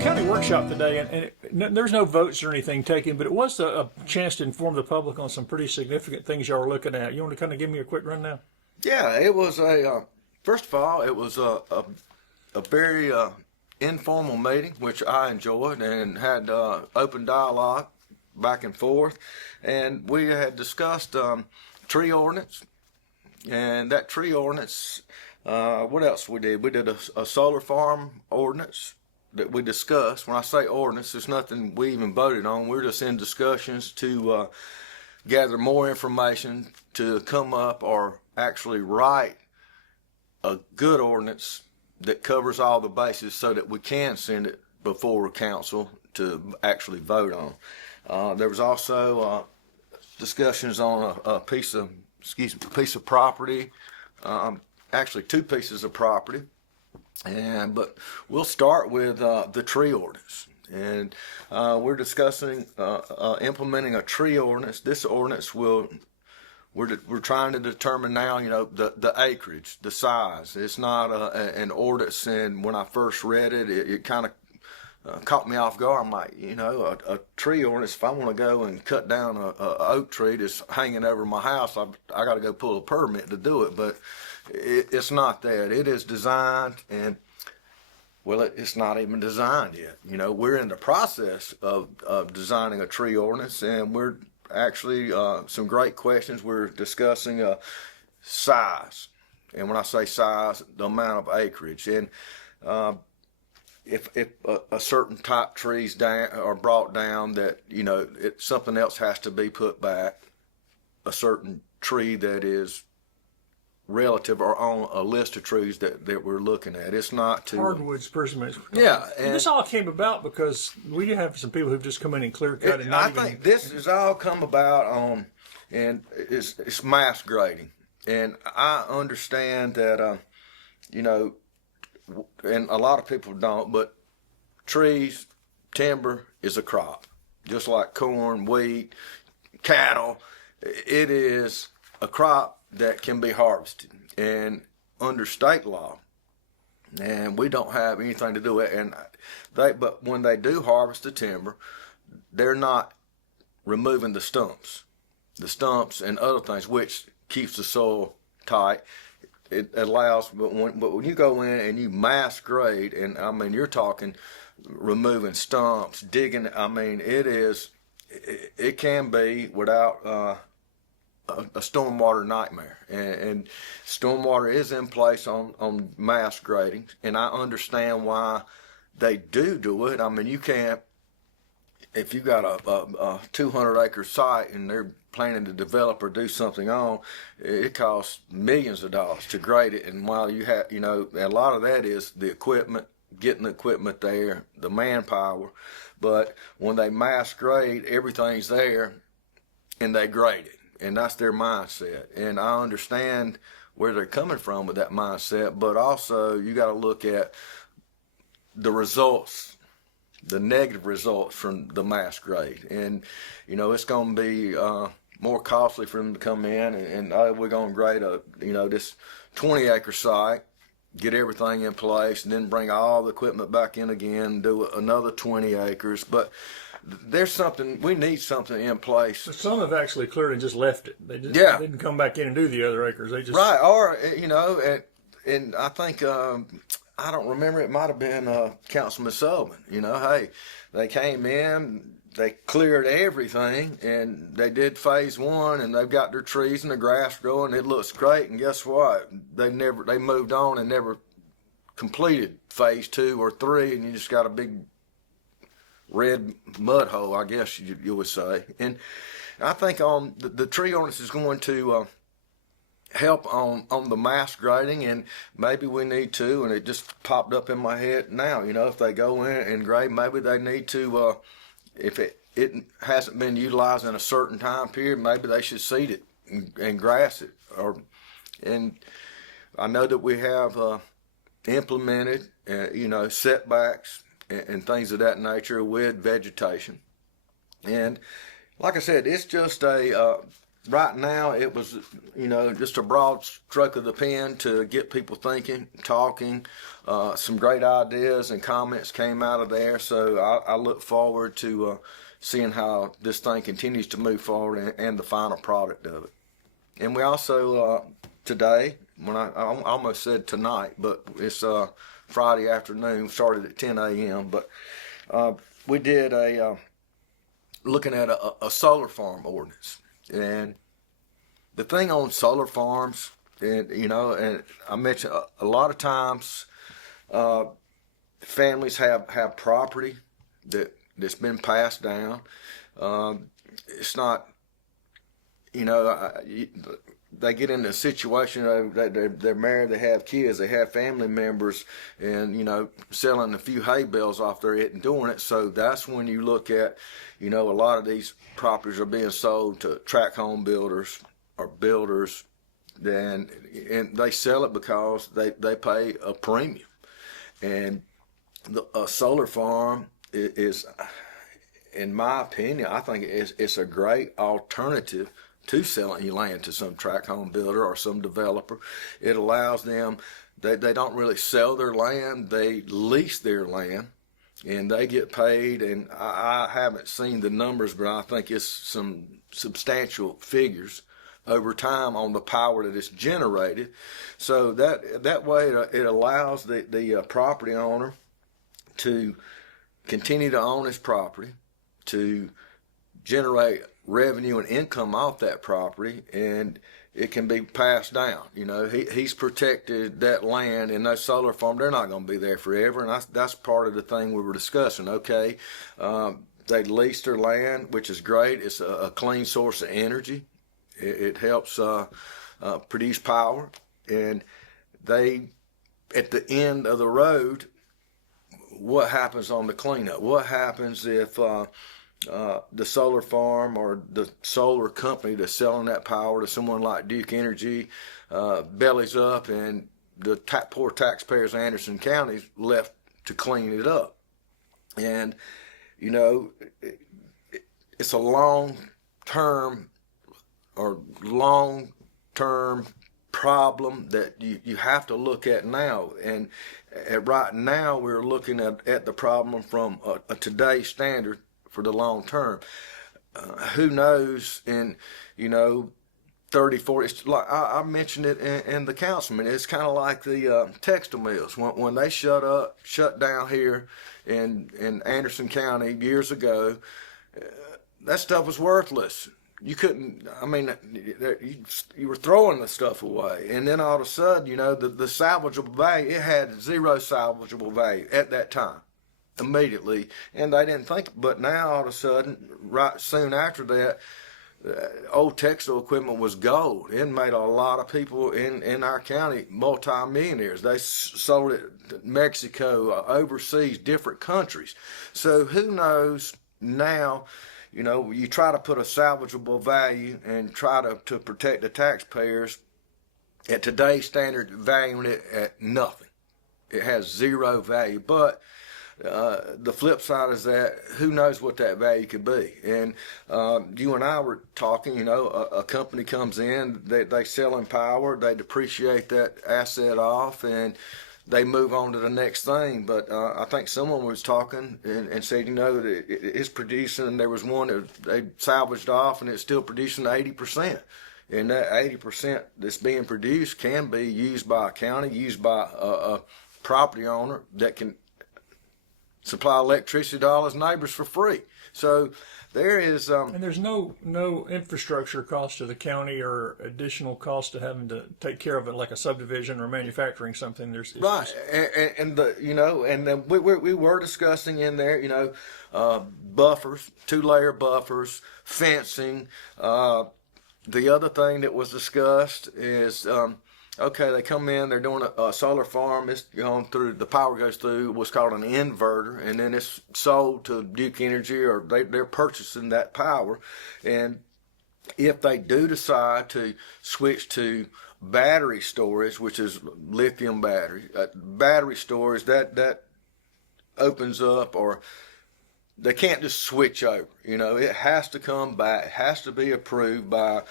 County workshop today, there's no votes or anything taken, but it was a chance to inform the public on some pretty significant things y'all are looking at. You want to kind of give me a quick rundown? Yeah, it was first of all, it was a very informal meeting, which I enjoyed and had open dialogue back and forth. And we had discussed tree ordinance, and that tree ordinance, what else we did? We did a solar farm ordinance that we discussed. When I say ordinance, it's nothing we even voted on. We're just in discussions to gather more information to come up or actually write a good ordinance that covers all the bases so that we can send it before council to actually vote on. There was also discussions on a piece of property, actually two pieces of property. But we'll start with the tree ordinance, and we're discussing implementing a tree ordinance. This ordinance we're trying to determine now, the acreage, the size. It's not an ordinance, and when I first read it, it kind of caught me off guard. I'm like, a tree ordinance. If I want to go and cut down a oak tree that's hanging over my house, I got to go pull a permit to do it, but it's not that. It is designed, and it's not even designed yet. We're in the process of designing a tree ordinance, and we're actually some great questions. We're discussing size, and when I say size, the amount of acreage, and if a certain type trees are brought down, that something else has to be put back. A certain tree that is relative or on a list of trees that we're looking at. It's not too hardwoods, personally. Yeah, and this all came about because we have some people who've just come in and clear cut. I think this has all come about on, and it's mass grading, and I understand that and a lot of people don't, but trees, timber is a crop, just like corn, wheat, cattle. It is a crop that can be harvested, and under state law, and we don't have anything to do with it. But when they do harvest the timber, they're not removing the stumps and other things, which keeps the soil tight. It allows, but when you go in and you mass grade, and I mean you're talking removing stumps, digging. I mean it can be without a stormwater nightmare, and stormwater is in place on mass grading, and I understand why they do it. I mean, you can't, if you got a 200-acre site and they're planning to develop or do something on, it costs millions of dollars to grade it, and while you have, a lot of that is the equipment, getting the equipment there, the manpower, but when they mass grade, everything's there, and they grade it. And that's their mindset. And I understand where they're coming from with that mindset, but also you got to look at the results, the negative results from the mass grade. And, it's going to be more costly for them to come in and we're going to grade this 20-acre site, get everything in place, and then bring all the equipment back in again, do another 20 acres. But we need something in place. But some have actually cleared and just left it. They just didn't come back in and do the other acres. They just right, or and I think I don't remember. It might have been Councilman Sullivan. Hey, they came in, they cleared everything, and they did phase one, and they've got their trees and the grass growing. It looks great, and guess what? They moved on and never completed phase 2 or 3, and you just got a big red mud hole, I guess you would say. And I think the tree ordinance is going to help on the mass grading, and maybe we need to, and it just popped up in my head now, if they go in and grade, maybe they need to, if it hasn't been utilized in a certain time period, maybe they should seed it and grass it, and I know that we have implemented, setbacks and things of that nature with vegetation. And like I said, it's just right now it was, just a broad stroke of the pen to get people thinking, talking. Some great ideas and comments came out of there. So I look forward to seeing how this thing continues to move forward and the final product of it. And we also, today, when I almost said tonight, but it's Friday afternoon, started at 10 a.m., but we did looking at a solar farm ordinance. And the thing on solar farms, and I mentioned a lot of times families have property that's been passed down. It's not, they get in a situation that they're married, they have kids, they have family members, and selling a few hay bales off their it and doing it. So that's when you look at, a lot of these properties are being sold to tract home builders or builders, and they sell it because they pay a premium. And a solar farm is, in my opinion, I think it's a great alternative to selling your land to some tract home builder or some developer. It allows them, they don't really sell their land, they lease their land, and they get paid. And I haven't seen the numbers, but I think it's some substantial figures over time on the power that is generated. So that way it allows the property owner to continue to own his property, to generate revenue and income off that property, and it can be passed down. He's protected that land. In those solar farms, they're not going to be there forever, and that's part of the thing we were discussing. Okay, they lease their land, which is great. It's a clean source of energy. It helps produce power, and they, at the end of the road, what happens on the cleanup? What happens if the solar farm or the solar company that's selling that power to someone like Duke Energy bellies up, and the poor taxpayers of Anderson County is left to clean it up? And it's a long-term problem that you have to look at now. And right now we're looking at the problem from a today's standard for the long term. Who knows in 30, 40, it's like I mentioned it in the councilman, it's kind of like the textile mills when they shut down here in Anderson County years ago. That stuff was worthless. You couldn't, you were throwing the stuff away. And then all of a sudden, the salvageable value, it had zero salvageable value at that time, immediately. And they didn't think, but now all of a sudden, right soon after that, old textile equipment was gold. It made a lot of people in our county multi-millionaires. They sold it to Mexico, overseas, different countries. So who knows now? You try to put a salvageable value and try to protect the taxpayers. At today's standard, valuing it at nothing. It has zero value. But the flip side is that who knows what that value could be. And you and I were talking, a company comes in, they sell in power, they depreciate that asset off, and they move on to the next thing. But I think someone was talking and said, that it's producing, there was one that they salvaged off and it's still producing 80%. And that 80% that's being produced can be used by a county, used by a property owner that can supply electricity to all his neighbors for free. So there is and there's no infrastructure cost to the county or additional cost to having to take care of it, like a subdivision or manufacturing something. It's right, just... and then we were discussing in there, buffers, 2-layer buffers, fencing. The other thing that was discussed is okay, they come in, they're doing a solar farm, it's going through, the power goes through what's called an inverter, and then it's sold to Duke Energy, or they're purchasing that power. And if they do decide to switch to battery storage, which is lithium battery storage, that opens up, or they can't just switch over. It has to come back. It has to be approved by,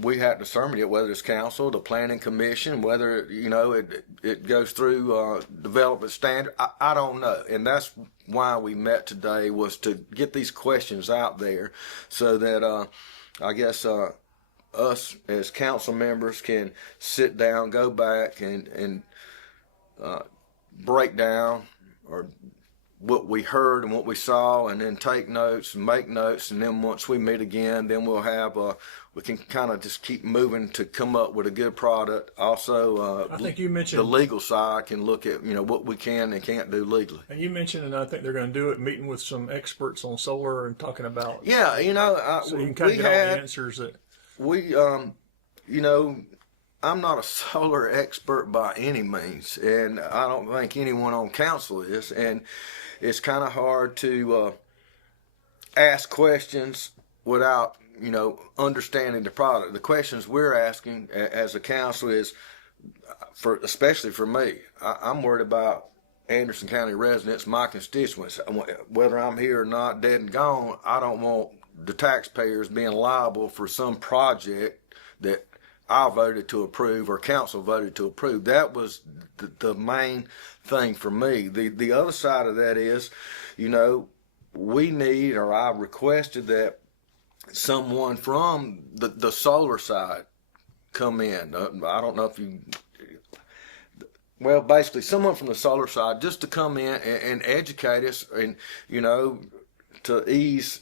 we have to determine it, whether it's council, the planning commission, whether, it goes through development standard. I don't know. And that's why we met today, was to get these questions out there so that, I guess, us as council members can sit down, go back and break down or what we heard and what we saw, and then take notes and make notes. And then once we meet again, then we'll have we can kind of just keep moving to come up with a good product. Also, I think you mentioned the legal side can look at what we can and can't do legally. And you mentioned, and I think they're going to do it, meeting with some experts on solar and talking about. Yeah, so you can kind of get all the answers that we I'm not a solar expert by any means, and I don't think anyone on council is, and it's kind of hard to ask questions without, understanding the product. The questions we're asking as a council is, especially for me, I'm worried about Anderson County residents, my constituents. Whether I'm here or not, dead and gone, I don't want the taxpayers being liable for some project that I voted to approve or council voted to approve. That was the main thing for me. The other side of that is, we need, or I requested that someone from the solar side come in. I don't know if basically someone from the solar side just to come in and educate us, and, to ease,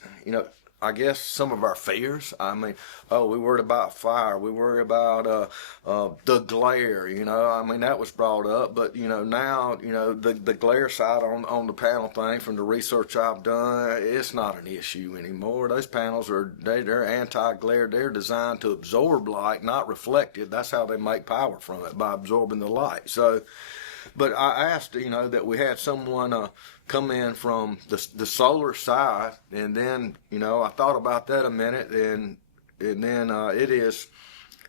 I guess, some of our fears. I mean, we worried about fire. We worry about the glare. That was brought up. But now the glare side on the panel thing, from the research I've done, it's not an issue anymore. Those panels they're anti-glare. They're designed to absorb light, not reflect it. That's how they make power from it, by absorbing the light. So, but I asked that we had someone come in from the solar side, and then I thought about that a minute, and then it is,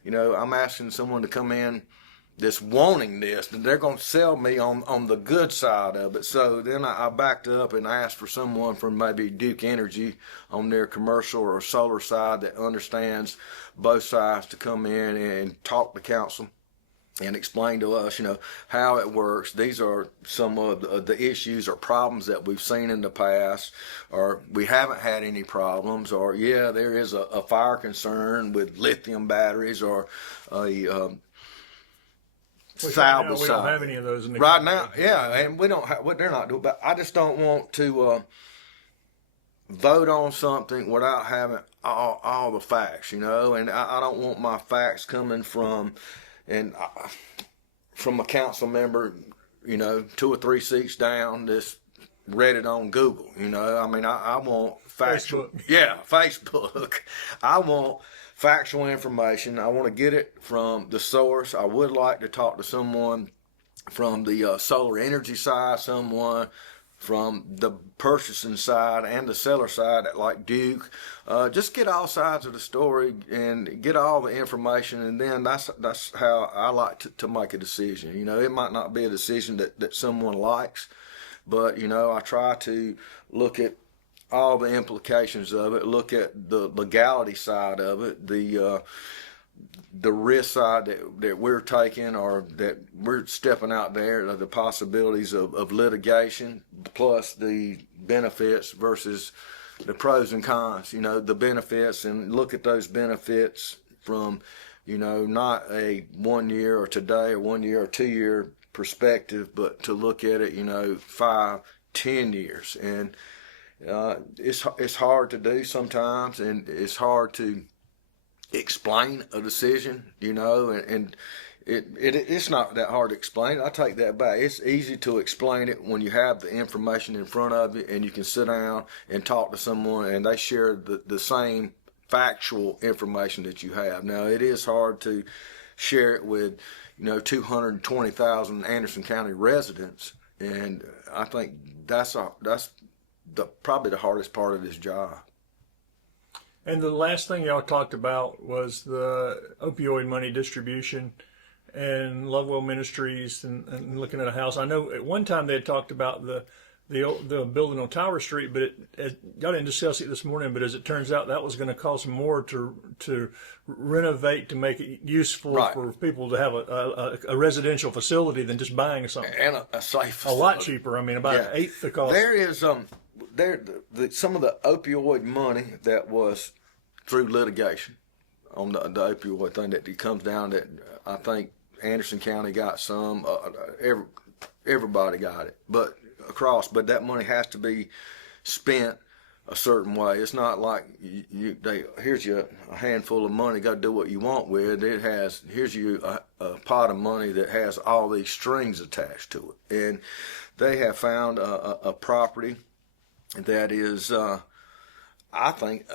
I'm asking someone to come in that's wanting this, and they're going to sell me on the good side of it. So then I backed up and asked for someone from maybe Duke Energy on their commercial or solar side that understands both sides to come in and talk to council and explain to us, how it works. These are some of the issues or problems that we've seen in the past, or we haven't had any problems, or there is a fire concern with lithium batteries, or a salvage side. We don't have any of those in the right now. Yeah, and we don't have what they're not doing. But I just don't want to vote on something without having all the facts, and I don't want my facts coming from. And from a council member, 2 or 3 seats down, just read it on Google. I want factual. Facebook. Yeah, Facebook. I want factual information. I want to get it from the source. I would like to talk to someone from the solar energy side, someone from the purchasing side and the seller side, like Duke. Just get all sides of the story and get all the information, and then that's how I like to make a decision. It might not be a decision that someone likes, but I try to look at all the implications of it, look at the legality side of it, the risk side that we're taking, or that we're stepping out there, the possibilities of litigation, plus the benefits versus the pros and cons, the benefits, and look at those benefits from, not a 1 year or today or 1 year or 2 year perspective, but to look at it, 5, 10 years. And it's hard to do sometimes, and it's hard to explain a decision, and it's not that hard to explain. I take that back. It's easy to explain it when you have the information in front of you and you can sit down and talk to someone and they share the same factual information that you have. Now, it is hard to share it with 220,000 Anderson County residents, and I think that's probably the hardest part of this job. And the last thing y'all talked about was the opioid money distribution and Lovewell Ministries and looking at a house. I know at one time they had talked about the building on Tower Street, but y'all didn't discuss it this morning. But as it turns out, that was going to cost more to renovate to make it useful for people to have a residential facility than just buying something. And a safe facility. A lot cheaper. I mean, about an eighth the cost. There is some of the opioid money that was through litigation on the opioid thing that it comes down that I think Anderson County got some. Everybody got it, but that money has to be spent a certain way. It's not like here's you a handful of money, got to do what you want with it. Here's you a pot of money that has all these strings attached to it, and they have found a property that is, I think,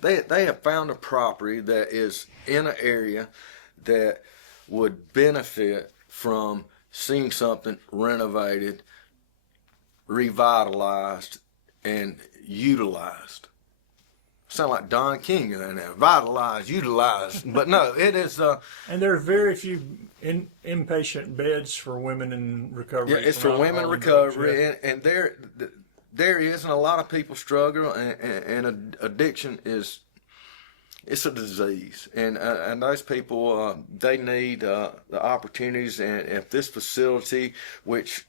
they have found a property that is in an area that would benefit from seeing something renovated, revitalized, and utilized. Sound like Don King in there, vitalized, utilized, but no, it is. And there are very few inpatient beds for women in recovery. Yeah, it's for women in recovery, and there is, and a lot of people struggle, and addiction it's a disease, and those people they need the opportunities, and if this facility, which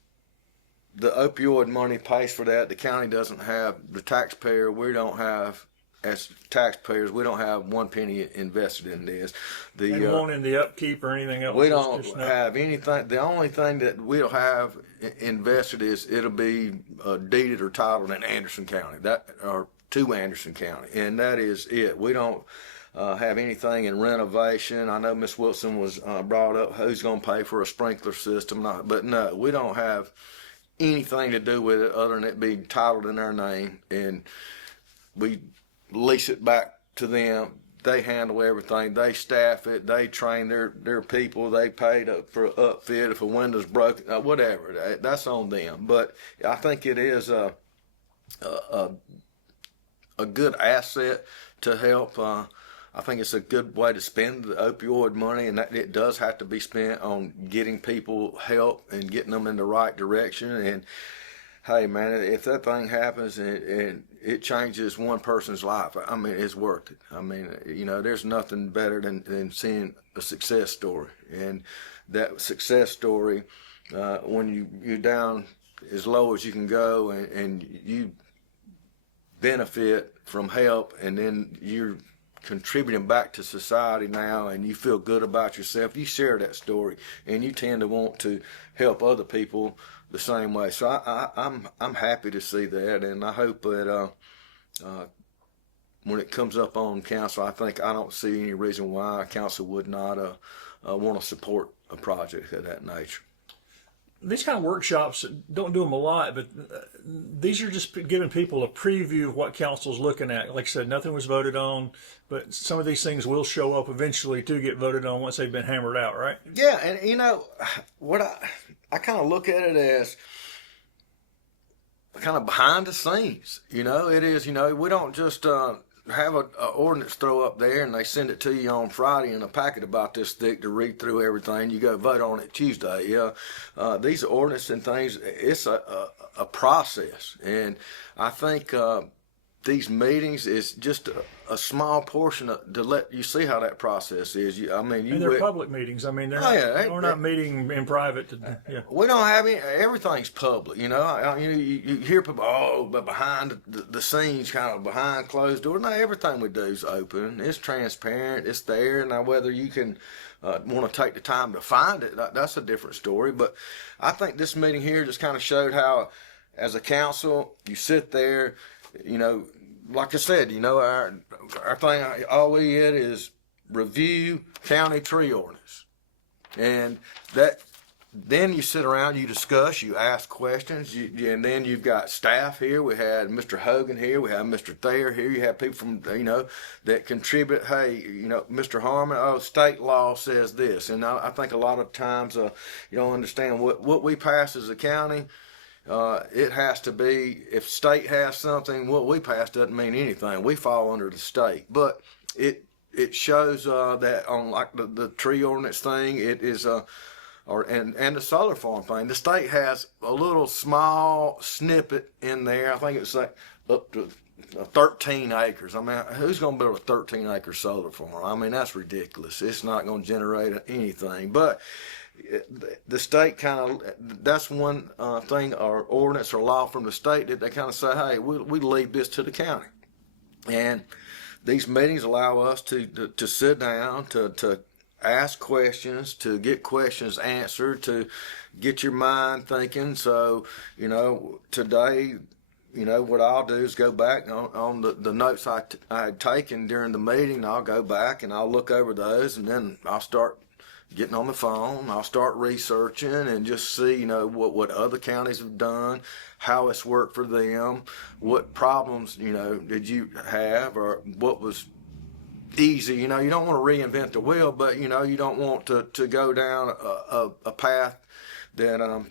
the opioid money pays for that, the county doesn't have, the taxpayer, we don't have. As taxpayers, we don't have one penny invested in this. And won't in the upkeep or anything else. We don't have anything. The only thing that we'll have invested is it'll be deeded or titled in Anderson County, or to Anderson County, and that is it. We don't have anything in renovation. I know Miss Wilson was brought up who's going to pay for a sprinkler system, but no, we don't have anything to do with it other than it being titled in their name, and we lease it back to them. They handle everything. They staff it. They train their people. They pay for upfit if a window's broken, whatever. That's on them. But I think it is a good asset to help. I think it's a good way to spend the opioid money, and that it does have to be spent on getting people help and getting them in the right direction. And hey, man, if that thing happens and it changes one person's life, I mean, it's worth it. I mean, there's nothing better than seeing a success story. And that success story, when you're down as low as you can go and you benefit from help, and then you're contributing back to society now, and you feel good about yourself, you share that story, and you tend to want to help other people the same way. So I'm happy to see that, and I hope that when it comes up on council, I don't see any reason why council would not want to support a project of that nature. These kind of workshops, don't do them a lot, but these are just giving people a preview of what council's looking at. Like I said, nothing was voted on, but some of these things will show up eventually to get voted on once they've been hammered out, right? Yeah, and what I kind of look at it as kind of behind the scenes. It is, we don't just have an ordinance throw up there and they send it to you on Friday in a packet about this thick to read through everything. You go vote on it Tuesday. These ordinances and things, it's a process. And I think these meetings is just a small portion to let you see how that process is. And they're public meetings. I mean, we're not meeting in private. We don't have any. Everything's public. You hear people, but behind the scenes, kind of behind closed doors. No, everything we do is open. It's transparent. It's there. Now, whether you can want to take the time to find it, that's a different story. But I think this meeting here just kind of showed how, as a council, you sit there. Like I said, our thing, all we get is review county tree ordinance. And then you sit around, you discuss, you ask questions, and then you've got staff here. We had Mr. Hogan here, we have Mr. Thayer here, you have people from, that contribute. Hey, Mr. Harmon, state law says this. And I think a lot of times you don't understand what we pass as a county it has to be, if state has something, what we pass doesn't mean anything. We fall under the state. But it shows that on like the tree ordinance thing, it is and the solar farm thing, the state has a little small snippet in there. I think it's like up to 13 acres. I mean, who's going to build a 13-acre solar farm? I mean, that's ridiculous. It's not going to generate anything. But the state kind of, that's one thing, or ordinance or law from the state, that they kind of say, hey, we leave this to the county. And these meetings allow us to sit down, to ask questions, to get questions answered, to get your mind thinking. So, today, what I'll do is go back on the notes I had taken during the meeting. I'll go back and I'll look over those, and then I'll start getting on the phone. I'll start researching and just see, what other counties have done, how it's worked for them, what problems, did you have, or what was easy. You don't want to reinvent the wheel, but you don't want to go down a path that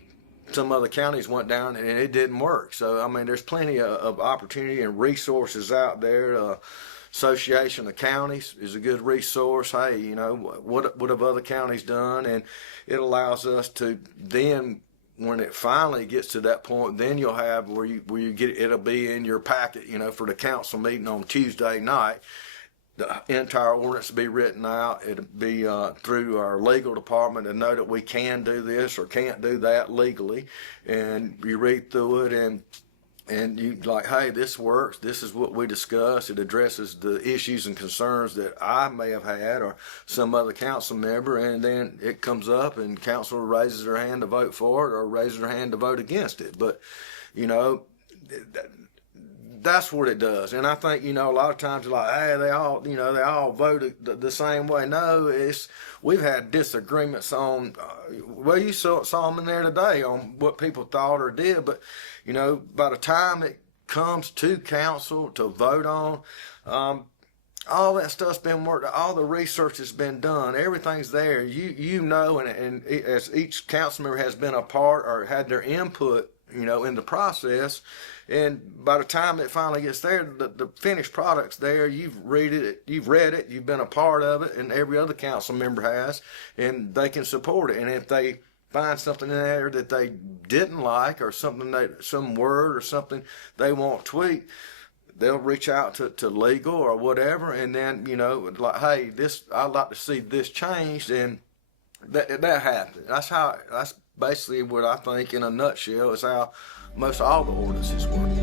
some other counties went down and it didn't work. So I mean, there's plenty of opportunity and resources out there. Association of Counties is a good resource. Hey, what have other counties done? And it allows us to then, when it finally gets to that point, then you'll have where you get, it'll be in your packet, for the council meeting on Tuesday night. The entire ordinance will be written out. It'll be through our legal department to know that we can do this or can't do that legally. And you read through it and you like, hey, this works. This is what we discussed. It addresses the issues and concerns that I may have had or some other council member. And then it comes up and council raises their hand to vote for it or raises their hand to vote against it. But, that's what it does. And I think, a lot of times like, hey, they all voted the same way. No, we've had disagreements on, you saw them in there today on what people thought or did. But, by the time it comes to council to vote on, all that stuff's been worked. All the research has been done. Everything's there. And as each council member has been a part or had their input, in the process, and by the time it finally gets there, the finished product's there. You've read it, you've been a part of it, and every other council member has, and they can support it. And if they find something in there that they didn't like, or some word or something they want tweaked, they'll reach out to legal or whatever, and then like, hey, I'd like to see this changed, and that happens. That's basically what I think in a nutshell is how most all the ordinances work.